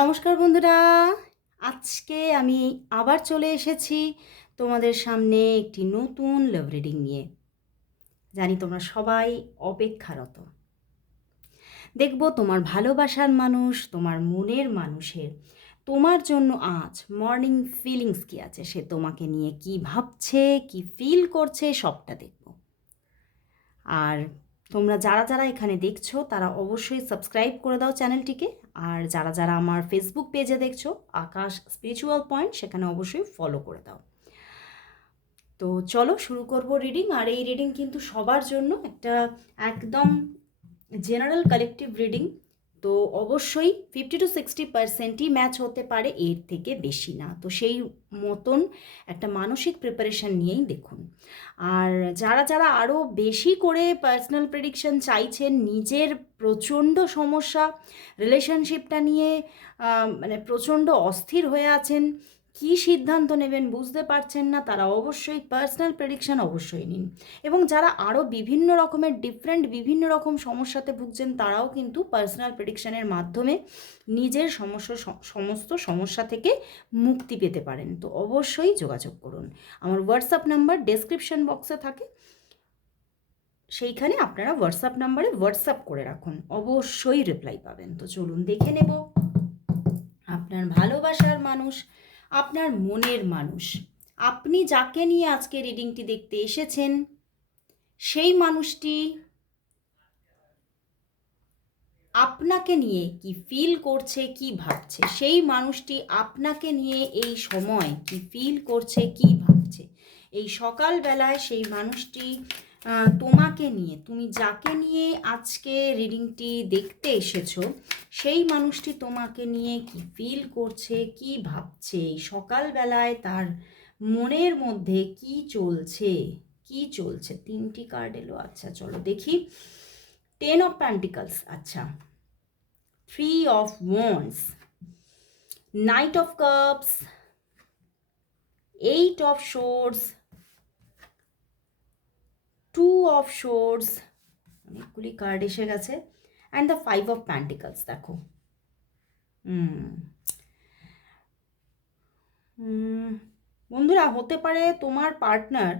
নমস্কার বন্ধুরা, আজকে আমি আবার চলে এসেছি তোমাদের সামনে একটি নতুন লাভ রিডিং নিয়ে। জানি তোমরা সবাই অপেক্ষারত। দেখব তোমার ভালোবাসার মানুষ, তোমার মনের মানুষের তোমার জন্য আজ মর্নিং ফিলিংস কী আছে, সে তোমাকে নিয়ে কি ভাবছে, কি ফিল করছে, সবটা দেখব। আর তোমরা যারা যারা এখানে দেখছো তারা অবশ্যই সাবস্ক্রাইব করে দাও চ্যানেলটিকে। আর যারা যারা আমার ফেসবুক পেজে দেখছো আকাশ স্পিরিচুয়াল পয়েন্ট, সেখানে অবশ্যই ফলো করে দাও। তো চলো শুরু করব রিডিং। আর এই রিডিং কিন্তু সবার জন্য একটা একদম জেনারেল কালেকটিভ রিডিং। তো অবশ্যই 50-60%ই ম্যাচ হতে পারে, এর থেকে বেশি না। তো সেই মতন একটা মানসিক প্রিপারেশান নিয়েই দেখুন। আর যারা যারা আরও বেশি করে পার্সোনাল প্রেডিকশন চাইছেন, নিজের প্রচণ্ড সমস্যা রিলেশনশিপটা নিয়ে মানে প্রচণ্ড অস্থির হয়ে আছেন, কী সিদ্ধান্ত নেবেন বুঝতে পারছেন না, তারা অবশ্যই পার্সোনাল প্রেডিকশন অবশ্যই নিন। এবং যারা আরও বিভিন্ন রকমের বিভিন্ন রকম সমস্যাতে ভুগছেন, তারাও কিন্তু পার্সোনাল প্রেডিকশনের মাধ্যমে নিজের সমস্ত সমস্যা থেকে মুক্তি পেতে পারেন। তো অবশ্যই যোগাযোগ করুন। আমার হোয়াটসঅ্যাপ নাম্বার ডেসক্রিপশন বক্সে থাকে, সেইখানে আপনারা হোয়াটসঅ্যাপ নাম্বারে হোয়াটসঅ্যাপ করে রাখুন, অবশ্যই রিপ্লাই পাবেন। তো চলুন দেখে নেব আপনার ভালোবাসার মানুষ, আপনার মনের মানুষ, আপনি যাকে নিয়ে আজকে রিডিংটি দেখতে এসেছেন, সেই মানুষটি আপনাকে নিয়ে কি ফিল করছে, কি ভাবছে, সেই মানুষটি আপনাকে নিয়ে এই সময় কি ফিল করছে, কি ভাবছে। এই সকালবেলায় সেই মানুষটি তোমাকে নিয়ে, তুমি যাকে নিয়ে আজকে রিডিংটি দেখতে এসেছো, সেই মানুষটি তোমাকে নিয়ে কি ফিল করছে, কি ভাবছে। এই সকালবেলায় তার মনের মধ্যে কি চলছে, কি চলছে। 3টি কার্ড এলো। আচ্ছা চলো দেখি। 10 অফ প্যান্টিকলস, আচ্ছা, 3 of wands, Knight of cups, 8 of swords, 2 of swords, অনেকগুলি কার্ড এসে গেছে, অ্যান্ড দ্য 5 of pentacles। দেখো বন্ধুরা, হতে পারে তোমার পার্টনার,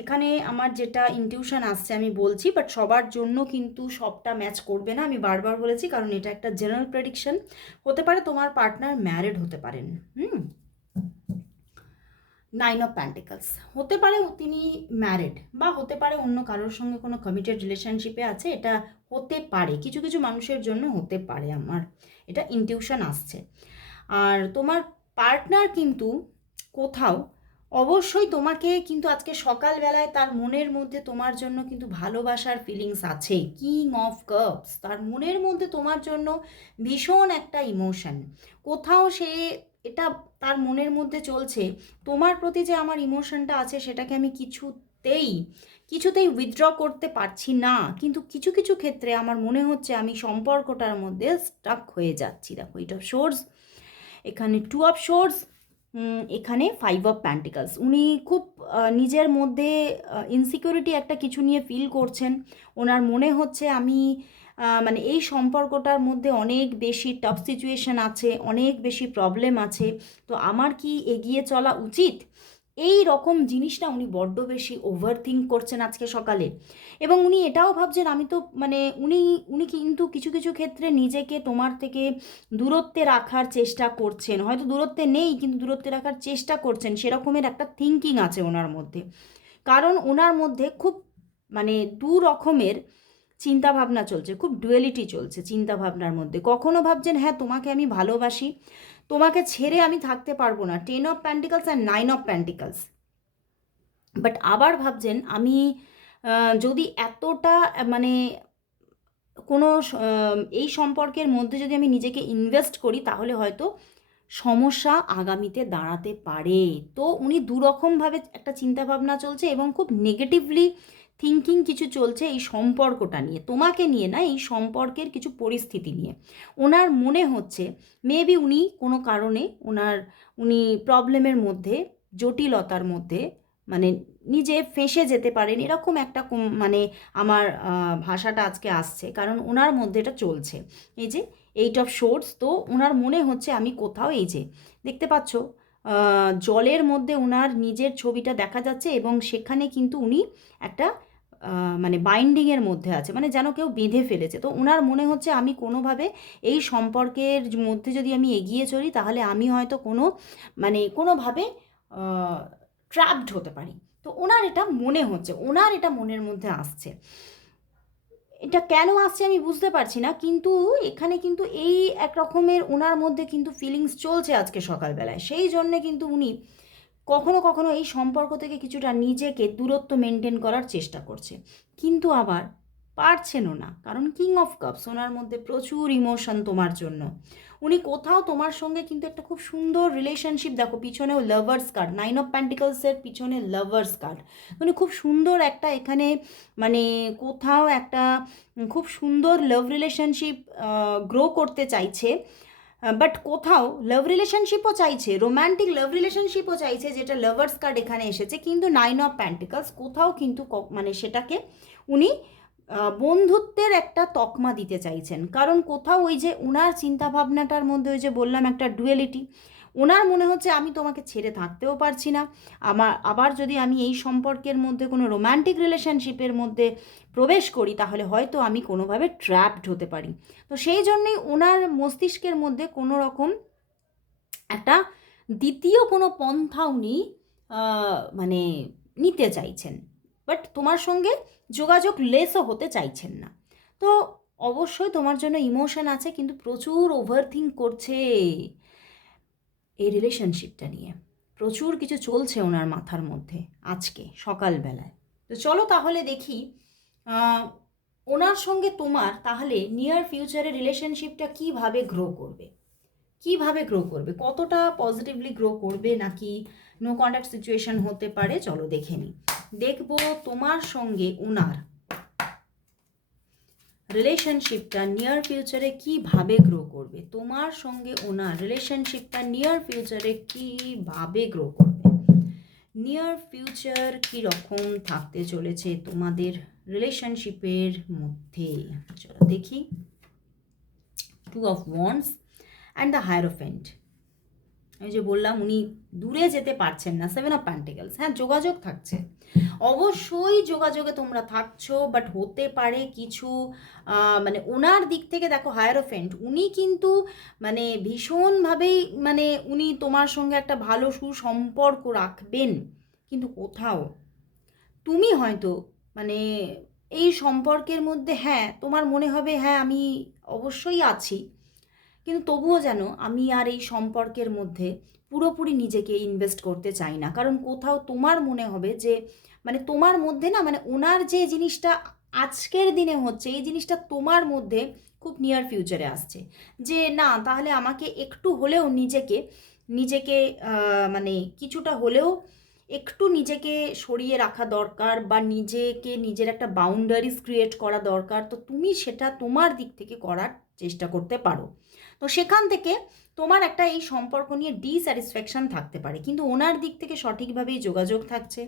এখানে আমার যেটা ইনটিউশন আসছে আমি বলছি, বাট সবার জন্য কিন্তু সবটা ম্যাচ করবে না, আমি বারবার বলেছি, কারণ এটা একটা জেনারেল প্রেডিকশন। হতে পারে তোমার পার্টনার ম্যারিড হতে পারেন। 9 অফ প্যান্টিকলস, হতে পারে তিনি ম্যারিড, বা হতে পারে অন্য কারোর সঙ্গে কোনো কমিটেড রিলেশনশিপে আছে, এটা হতে পারে, কিছু কিছু মানুষের জন্য হতে পারে, আমার এটা ইনটিউশন আসছে। আর তোমার পার্টনার কিন্তু কোথাও অবশ্যই তোমাকে কিন্তু আজকে সকালবেলায় তার মনের মধ্যে তোমার জন্য কিন্তু ভালোবাসার ফিলিংস আছে। কিং অফ কাপস, তার মনের মধ্যে তোমার জন্য ভীষণ একটা ইমোশন, কোথাও সে এটা তার মনের মধ্যে চলছে, তোমার প্রতি যে আমার ইমোশনটা আছে সেটাকে আমি কিছুতেই উইথড্র করতে পারছি না, কিন্তু কিছু কিছু ক্ষেত্রে আমার মনে হচ্ছে আমি সম্পর্কটার মধ্যে স্টাক হয়ে যাচ্ছি। দেখো 8 অফ সোর্স, এখানে 2 অফ সোর্স, এখানে 5 অফ প্যান্টিকলস। উনি খুব নিজের মধ্যে ইনসিকিউরিটি একটা কিছু নিয়ে ফিল করছেন। ওনার মনে হচ্ছে আমি মানে এই সম্পর্কটার মধ্যে অনেক বেশি টাফ সিচুয়েশন আছে, অনেক বেশি প্রবলেম আছে, তো আমার কি এগিয়ে চলা উচিত, এই রকম জিনিসটা উনি বড্ড বেশি ওভার থিঙ্ক করছেন আজকে সকালে। এবং উনি এটাও ভাবছেন আমি তো মানে উনি কিন্তু কিছু কিছু ক্ষেত্রে নিজেকে তোমার থেকে দূরত্বে রাখার চেষ্টা করছেন, হয়তো দূরত্বে নেই কিন্তু দূরত্বে রাখার চেষ্টা করছেন, সেরকমের একটা থিঙ্কিং আছে ওনার মধ্যে। কারণ ওনার মধ্যে খুব মানে দু রকমের চিন্তাভাবনা চলছে, খুব ডুয়েলিটি চলছে চিন্তাভাবনার মধ্যে। কখনো ভাবছেন হ্যাঁ তোমাকে আমি ভালোবাসি, তোমাকে ছেড়ে আমি থাকতে পারবো না, 10 of pentacles and 9 of pentacles. But আবার ভাবছেন আমি যদি এতটা মানে কোনো এই সম্পর্কের মধ্যে যদি আমি নিজেকে ইনভেস্ট করি তাহলে হয়তো সমস্যা আগামীতে দাঁড়াতে পারে। তো উনি দুরকমভাবে একটা চিন্তাভাবনা চলছে এবং খুব নেগেটিভলি থিঙ্কিং কিছু চলছে এই সম্পর্কটা নিয়ে, তোমাকে নিয়ে না, এই সম্পর্কের কিছু পরিস্থিতি নিয়ে। ওনার মনে হচ্ছে মেবি উনি কোনো কারণে উনি প্রবলেমের মধ্যে, জটিলতার মধ্যে মানে নিজে ফেঁসে যেতে পারেন, এরকম একটা মানে আমার ভাষাটা আজকে আসছে, কারণ ওনার মধ্যে এটা চলছে। এই যে এইট অফ শোর্টস। তো ওনার মনে হচ্ছে আমি কোথাও, এই যে দেখতে পাচ্ছ জলের মধ্যে ওনার নিজের ছবিটা দেখা যাচ্ছে এবং সেখানে কিন্তু উনি একটা মানে বাইন্ডিংয়ের মধ্যে আছে, মানে যেন কেউ বেঁধে ফেলেছে। তো ওনার মনে হচ্ছে আমি কোনোভাবে এই সম্পর্কের মধ্যে যদি আমি এগিয়ে চলি তাহলে আমি হয়তো মানে কোনোভাবে ট্র্যাপড হতে পারি। তো ওনার এটা মনে হচ্ছে, ওনার এটা মনের মধ্যে আসছে। এটা কেন আসছে আমি বুঝতে পারছি না, কিন্তু এখানে কিন্তু এই এক রকমের ওনার মধ্যে কিন্তু ফিলিংস চলছে আজকে সকালবেলায়। সেই জন্যে কিন্তু উনি কখনো কখনো এই সম্পর্ক থেকে কিছুটা নিজেকে দূরত্ব মেনটেন করার চেষ্টা করছে, কিন্তু আবার পারছেনও না, কারণ কিং অফ কাপস ওনার মধ্যে প্রচুর ইমোশন তোমার জন্য। উনি কোথাও তোমার সঙ্গে কিন্তু একটা খুব সুন্দর রিলেশনশিপ, দেখো পিছনেও লাভার্স কার্ড, 9 অফ পেন্টিকলসের পিছনে লাভার্স কার্ড, মানে খুব সুন্দর একটা এখানে মানে কোথাও একটা খুব সুন্দর লাভ রিলেশনশিপ গ্রো করতে চাইছে। বাট কোথাও লাভ রিলেশনশিপও চাইছে, রোম্যান্টিক লাভ রিলেশনশিপও চাইছে, যেটা লাভার্স কার্ড এখানে এসেছে, কিন্তু 9 অফ পেন্টিকলস কোথাও কিন্তু মানে সেটাকে উনি বন্ধুত্বের একটা তকমা দিতে চাইছেন। কারণ কোথাও ওই যে ওনার চিন্তাভাবনাটার মধ্যে ওই যে বললাম একটা ডুয়েলিটি, ওনার মনে হচ্ছে আমি তোমাকে ছেড়ে থাকতেও পারছি না, আবার যদি আমি এই সম্পর্কের মধ্যে কোনো রোম্যান্টিক রিলেশনশিপের মধ্যে প্রবেশ করি তাহলে হয়তো আমি কোনোভাবে ট্র্যাপড হতে পারি। তো সেই জন্যেই ওনার মস্তিষ্কের মধ্যে কোনো রকম একটা দ্বিতীয় কোনো পন্থা উনি মানে নিতে চাইছেন, বাট তোমার সঙ্গে যোগাযোগ লেসও হতে চাইছেন না। তো অবশ্যই তোমার জন্য ইমোশন আছে, কিন্তু প্রচুর ওভারথিঙ্ক করছে এই রিলেশনশিপটা নিয়ে, প্রচুর কিছু চলছে ওনার মাথার মধ্যে আজকে সকালবেলায়। তো চলো তাহলে দেখি ওনার সঙ্গে তোমার তাহলে নিয়ার ফিউচারে রিলেশনশিপটা কীভাবে গ্রো করবে, কীভাবে গ্রো করবে, কতটা পজিটিভলি গ্রো করবে, নাকি নো কন্ট্যাক্ট সিচুয়েশন হতে পারে। চলো দেখে নিই, দেখবো তোমার সঙ্গে ওনার রিলেশনশিপটা নিয়ার ফিউচারে কীভাবে গ্রো করবে, তোমার সঙ্গে ওনার রিলেশনশিপটা নিয়ার ফিউচারে কীভাবে গ্রো করবে, নিয়ার ফিউচার কীরকম থাকতে চলেছে তোমাদের রিলেশনশিপের মধ্যে। চলো দেখি, 2 of wands and the hierophant. আমি যে বললাম উনি দূরে যেতে পারছেন না, 7 অফ পেন্টিকলস। হ্যাঁ, যোগাযোগ থাকছে, অবশ্যই যোগাযোগে তোমরা থাকছো, বাট হতে পারে কিছু মানে ওনার দিক থেকে দেখো হায়ারোফেন্ট, উনি কিন্তু মানে ভীষণভাবেই মানে উনি তোমার সঙ্গে একটা ভালো সুসম্পর্ক রাখবেন, কিন্তু কোথাও তুমি হয়তো মানে এই সম্পর্কের মধ্যে হ্যাঁ তোমার মনে হবে হ্যাঁ আমি অবশ্যই আছি, কিন্তু তবুও যেন আমি আর এই সম্পর্কের মধ্যে পুরোপুরি নিজেকে ইনভেস্ট করতে চাই না। কারণ কোথাও তোমার মনে হবে যে মানে তোমার মধ্যে না মানে ওনার যে জিনিসটা আজকের দিনে হচ্ছে এই জিনিসটা তোমার মধ্যে খুব নিয়ার ফিউচারে আসছে, যে না তাহলে আমাকে একটু হলেও নিজেকে নিজেকে মানে কিছুটা হলেও একটু নিজেকে সরিয়ে রাখা দরকার, বা নিজেকে নিজের একটা বাউন্ডারিজ ক্রিয়েট করা দরকার। তো তুমি সেটা তোমার দিক থেকে করার চেষ্টা করতে পারো। তো সেখান থেকে তোমার একটা এই সম্পর্ক নিয়ে ডিস্যাটিসফ্যাকশান থাকতে পারে, কিন্তু ওনার দিক থেকে সঠিকভাবেই যোগাযোগ থাকছে,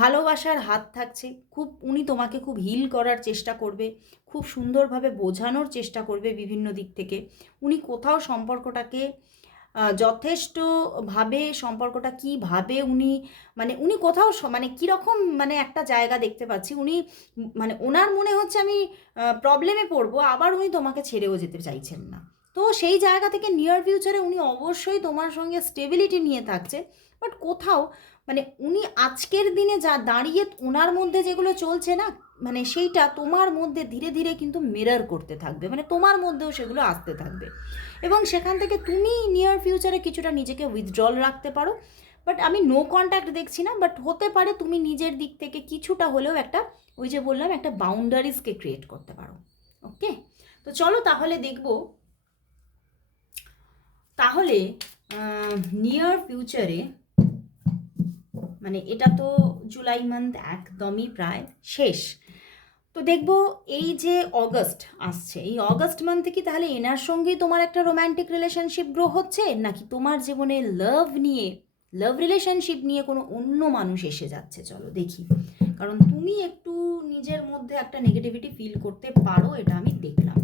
ভালোবাসার হাত থাকছে, খুব উনি তোমাকে খুব হিল করার চেষ্টা করবে, খুব সুন্দরভাবে বোঝানোর চেষ্টা করবে বিভিন্ন দিক থেকে। উনি কোথাও সম্পর্কটাকে যথেষ্টভাবে সম্পর্কটা কীভাবে উনি মানে উনি কোথাও মানে কীরকম মানে একটা জায়গা দেখতে পাচ্ছি, উনি মানে ওনার মনে হচ্ছে আমি প্রবলেমে পড়বো, আবার উনি তোমাকে ছেড়েও যেতে চাইছেন না। তো সেই জায়গা থেকে নিয়ার ফিউচারে উনি অবশ্যই তোমার সঙ্গে স্টেবিলিটি নিয়ে থাকছে, বাট কোথাও মানে উনি আজকের দিনে যা দাঁড়িয়ে ওনার মধ্যে যেগুলো চলছে না মানে সেইটা তোমার মধ্যে ধীরে ধীরে কিন্তু মিরর করতে থাকবে, মানে তোমার মধ্যেও সেগুলো আসতে থাকবে, এবং সেখান থেকে তুমি নিয়ার ফিউচারে কিছুটা নিজেকে উইথড্রল রাখতে পারো। বাট আমি নো কন্ট্যাক্ট দেখছি না, বাট হতে পারে তুমি নিজের দিক থেকে কিছুটা হলেও একটা ওই যে বললাম একটা বাউন্ডারিজকে ক্রিয়েট করতে পারো। ওকে, তো চলো তাহলে দেখবো তাহলে নিয়ার ফিউচারে মানে এটা তো জুলাই মান্থ একদমই প্রায় শেষ, তো দেখবো এই যে অগস্ট আসছে, এই অগস্ট মান্থে কি তাহলে এনার সঙ্গেই তোমার একটা রোম্যান্টিক রিলেশনশিপ গ্রো হচ্ছে, নাকি তোমার জীবনে লাভ রিলেশনশিপ নিয়ে কোনো অন্য মানুষ এসে যাচ্ছে। চলো দেখি, কারণ তুমি একটু নিজের মধ্যে একটা নেগেটিভিটি ফিল করতে পারো, এটা আমি দেখলাম।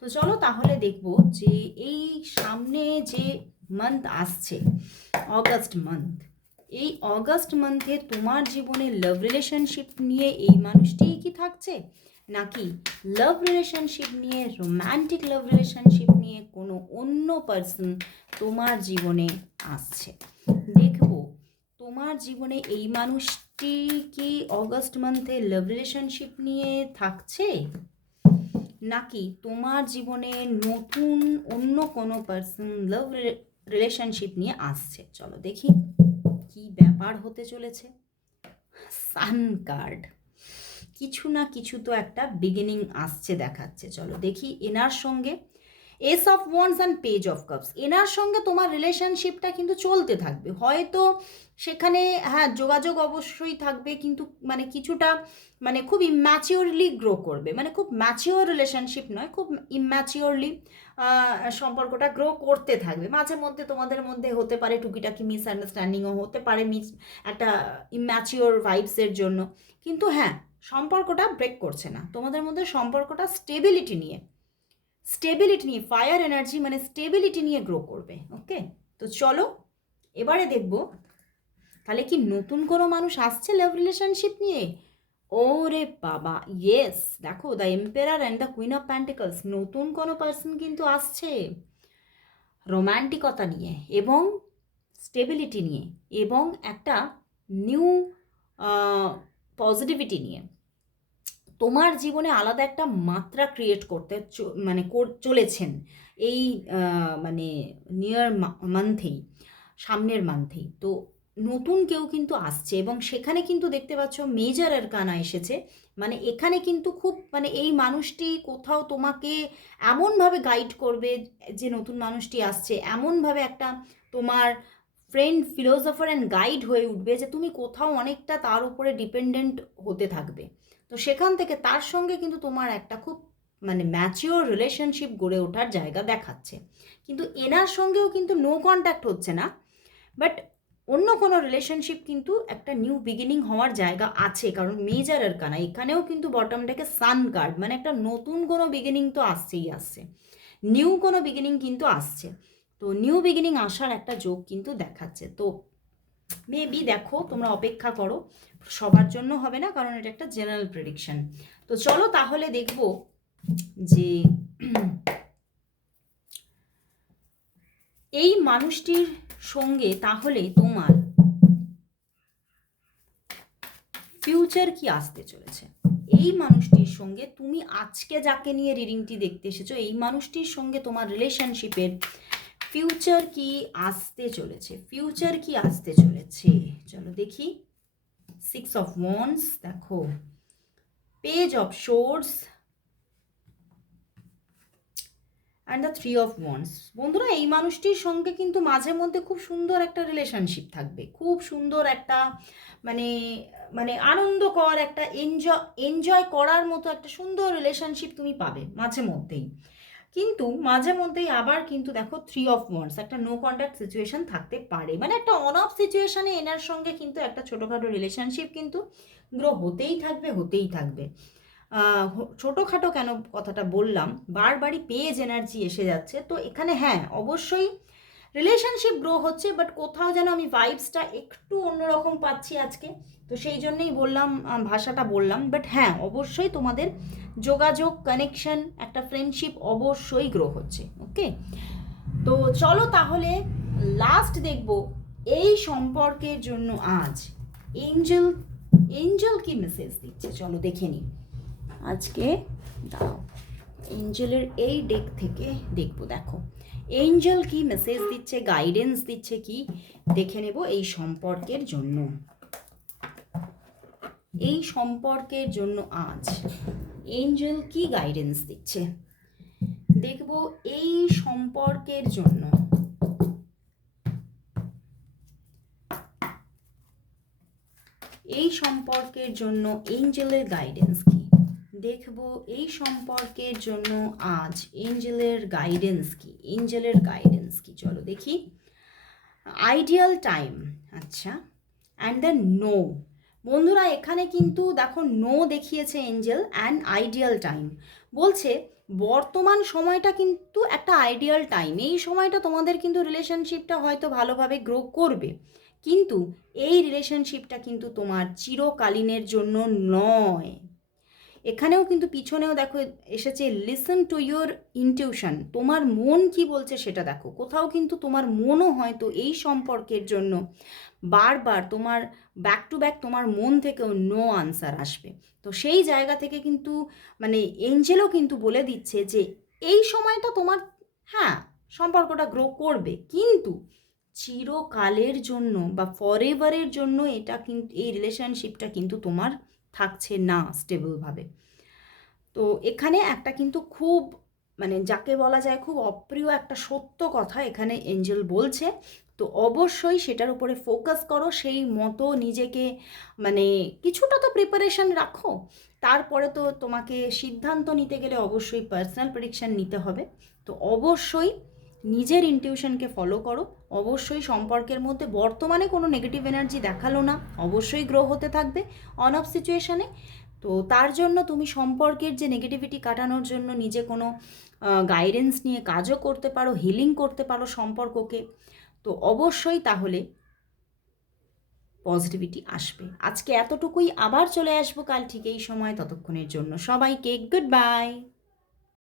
তো তো চলো তাহলে দেখব যে এই সামনে যে মান্থ আসছে, অগাস্ট মান্থ, এই অগাস্ট মান্থে তোমার জীবনে লাভ রিলেশনশিপ নিয়ে এই মানুষটিই কি থাকছে, নাকি লাভ রিলেশনশিপ নিয়ে, রোম্যান্টিক লাভ রিলেশনশিপ নিয়ে কোনো অন্য পার্সন তোমার জীবনে আসছে। দেখবো তোমার জীবনে এই মানুষটি কি অগাস্ট মান্থে লাভ রিলেশনশিপ নিয়ে থাকছে, নাকি তোমার জীবনে নতুন অন্য কোনো পার্সন লাভ রিলেশনশিপ নিয়ে আসছে। চলো দেখি কি ব্যাপার হতে চলেছে। সান কার্ড, কিছু না কিছু তো একটা বিগিনিং আসছে দেখাচ্ছে। চলো দেখি এনার সঙ্গে S of wands and page of cups, এনার সঙ্গে তোমার রিলেশনশিপটা কিন্তু চলতে থাকবে। হয়তো সেখানে হ্যাঁ যোগাযোগ অবশ্যই থাকবে, কিন্তু মানে কিছুটা মানে খুব ইম্যাচিওরলি গ্রো করবে, মানে খুব ম্যাচিওর রিলেশনশিপ নয়, খুব ইম্যাচিওরলি সম্পর্কটা গ্রো করতে থাকবে। মাঝে মধ্যে তোমাদের মধ্যে হতে পারে টুকিটাকি মিসআন্ডারস্ট্যান্ডিংও হতে পারে, একটা ইম্যাচিওর ভাইবসের জন্য, কিন্তু হ্যাঁ সম্পর্কটা ব্রেক করছে না তোমাদের মধ্যে, সম্পর্কটা স্টেবিলিটি নিয়ে ফায়ার এনার্জি মানে স্টেবিলিটি নিয়ে গ্রো করবে। ওকে, তো চলো এবারে দেখব তাহলে কি নতুন কোনো মানুষ আসছে লাভ রিলেশনশিপ নিয়ে। ওরে বাবা, ইয়েস, দেখো the emperor and the queen of pentacles, নতুন কোনো পার্সন কিন্তু আসছে রোম্যান্টিকতা নিয়ে এবং স্টেবিলিটি নিয়ে এবং একটা নিউ পজিটিভিটি নিয়ে তোমার জীবনে আলাদা একটা মাত্রা ক্রিয়েট করতে মানে চলেছেন এই মানে নিয়ার মান্থেই, সামনের মান্থেই। তো নতুন কেউ কিন্তু আসছে এবং সেখানে কিন্তু দেখতে পাচ্ছ মেজর আরকানা এসেছে, মানে এখানে কিন্তু খুব মানে এই মানুষটি কোথাও তোমাকে এমনভাবে গাইড করবে, যে নতুন মানুষটি আসছে এমনভাবে একটা তোমার ফ্রেন্ড, ফিলোসফার অ্যান্ড গাইড হয়ে উঠবে যে তুমি কোথাও অনেকটা তার উপরে ডিপেন্ডেন্ট হতে থাকবে। তো সেখান থেকে তার সঙ্গে কিন্তু তোমার একটা খুব মানে ম্যাচিওর রিলেশনশিপ গড়ে ওঠার জায়গা দেখাচ্ছে। কিন্তু এনার সঙ্গেও কিন্তু নো কন্ট্যাক্ট হচ্ছে না, বাট অন্য কোনো রিলেশনশিপ কিন্তু একটা নিউ বিগিনিং হওয়ার জায়গা আছে, কারণ মেজর আরকানা এখানেও কিন্তু বটম থেকে সান কার্ড, মানে একটা নতুন কোনো বিগিনিং তো আসছেই আসছে, নিউ কোনো বিগিনিং কিন্তু আসছে। তো নিউ বিগিনিং আসার একটা যোগ কিন্তু দেখাচ্ছে। তো মেবি দেখো তোমরা অপেক্ষা করো, সবার জন্য হবে না কারণ এটা একটা জেনারেল প্রেডিকশন। তো চলো তাহলে দেখব যে এই মানুষটির সঙ্গে তাহলে তোমার ফিউচার কি আসতে চলেছে। এই মানুষটির সঙ্গে তুমি আজকে যাকে নিয়ে রিডিংটি দেখতে এসেছো, এই মানুষটির সঙ্গে তোমার রিলেশনশিপের ফিউচার কি আসতে চলেছে, ফিউচার কি আসতে চলেছে। চলো দেখি, 6 অফ ওয়ান্ডস, দেখো page of swords and the 3 of wands. বন্ধুরা এই মানুষটির সঙ্গে কিন্তু মাঝে মধ্যে খুব সুন্দর একটা রিলেশনশিপ থাকবে, খুব সুন্দর একটা মানে মানে আনন্দকর একটা এনজয় করার মতো একটা সুন্দর রিলেশনশিপ তুমি পাবে মাঝে মধ্যেই। কিন্তু মাঝে মধ্যেই আবার কিন্তু দেখো 3 অফ ওয়ান্ডস, একটা নো কন্ট্যাক্ট সিচুয়েশন থাকতে পারে, মানে একটা অন অফ সিচুয়েশনে এনার সঙ্গে কিন্তু একটা ছোটোখাটো রিলেশনশিপ কিন্তু গ্রো হতেই থাকবে হতেই থাকবে। ছোটোখাটো কেন কথাটা বললাম, বারবারই পেজ এনার্জি এসে যাচ্ছে, তো এখানে হ্যাঁ অবশ্যই রিলেশনশিপ গ্রো হচ্ছে, বাট কোথাও যেন আমি ভাইবসটা একটু অন্যরকম পাচ্ছি আজকে, তো সেই জন্যই বললাম, ভাষাটা বললাম। বাট হ্যাঁ অবশ্যই তোমাদের যোগাযোগ, কানেকশন, একটা ফ্রেন্ডশিপ অবশ্যই গ্রো হচ্ছে। ওকে, তো চলো তাহলে লাস্ট দেখব এই সম্পর্কের জন্য আজ এঞ্জেল কি মেসেজ দিচ্ছে। চলো দেখে নিই আজকে, দাও এঞ্জেলের এই ডেক থেকে দেখবো। দেখো এঞ্জেল কি মেসেজ দিচ্ছে, গাইডেন্স দিচ্ছে কি, দেখে নেব এই সম্পর্কের জন্য। এই সম্পর্কের জন্য আজ এঞ্জেল কি গাইডেন্স দিচ্ছে দেখব এই সম্পর্কের জন্য। এই সম্পর্কের জন্য এঞ্জেলের গাইডেন্স কি দেখব, এই সম্পর্কের জন্য আজ এঞ্জেলের গাইডেন্স কি, এঞ্জেলের গাইডেন্স কি। চলো দেখি, আইডিয়াল টাইম, আচ্ছা, অ্যান্ড দেন নো। বন্ধুরা এখানে কিন্তু দেখো নো দেখিয়েছে এঞ্জেল অ্যান্ড আইডিয়াল টাইম, বলছে বর্তমান সময়টা কিন্তু একটা আইডিয়াল টাইম। এই সময়টা তোমাদের কিন্তু রিলেশনশিপটা হয়তো ভালোভাবে গ্রো করবে, কিন্তু এই রিলেশনশিপটা কিন্তু তোমার চিরকালীনের জন্য নয়। এখানেও কিন্তু পিছনেও দেখো এসেছে লিসেন টু ইয়োর ইনটিউশন, তোমার মন কি বলছে সেটা দেখো। কোথাও কিন্তু তোমার মনও হয়তো এই সম্পর্কের জন্য বারবার তোমার ব্যাক টু ব্যাক তোমার মন থেকেও নো আনসার আসবে। তো সেই জায়গা থেকে কিন্তু মানে এঞ্জেলও কিন্তু বলে দিচ্ছে যে এই সময়টা তোমার, হ্যাঁ, সম্পর্কটা গ্রো করবে, কিন্তু চিরকালের জন্য বা ফরএভারের জন্য এটা কিন্তু এই রিলেশনশিপটা কিন্তু তোমার থাকছে না স্টেবলভাবে। তো এখানে একটা কিন্তু খুব মানে যাকে বলা যায় খুব অপ্রিয় একটা সত্য কথা এখানে এঞ্জেল বলছে। তো অবশ্যই সেটার উপরে ফোকাস করো, সেই মতো নিজেকে মানে কিছুটা তো প্রিপারেশন রাখো। তারপরে তো তোমাকে সিদ্ধান্ত নিতে গেলে অবশ্যই পার্সোনাল প্রেডিকশান নিতে হবে। তো অবশ্যই নিজের ইনটিউশনকে ফলো করো। অবশ্যই সম্পর্কের মধ্যে বর্তমানে কোনো নেগেটিভ এনার্জি দেখালো না, অবশ্যই গ্রো হতে থাকবে অন অফ সিচুয়েশানে। তো তার জন্য তুমি সম্পর্কের যে নেগেটিভিটি কাটানোর জন্য নিজে কোনো গাইডেন্স নিয়ে কাজও করতে পারো, হিলিং করতে পারো সম্পর্ককে। তো অবশ্যই তাহলে পজিটিভিটি আসবে। আজকে এতটুকুই, আবার চলে আসবো কাল ঠিক এই সময়। ততক্ষণের জন্য সবাইকে গুড বাই।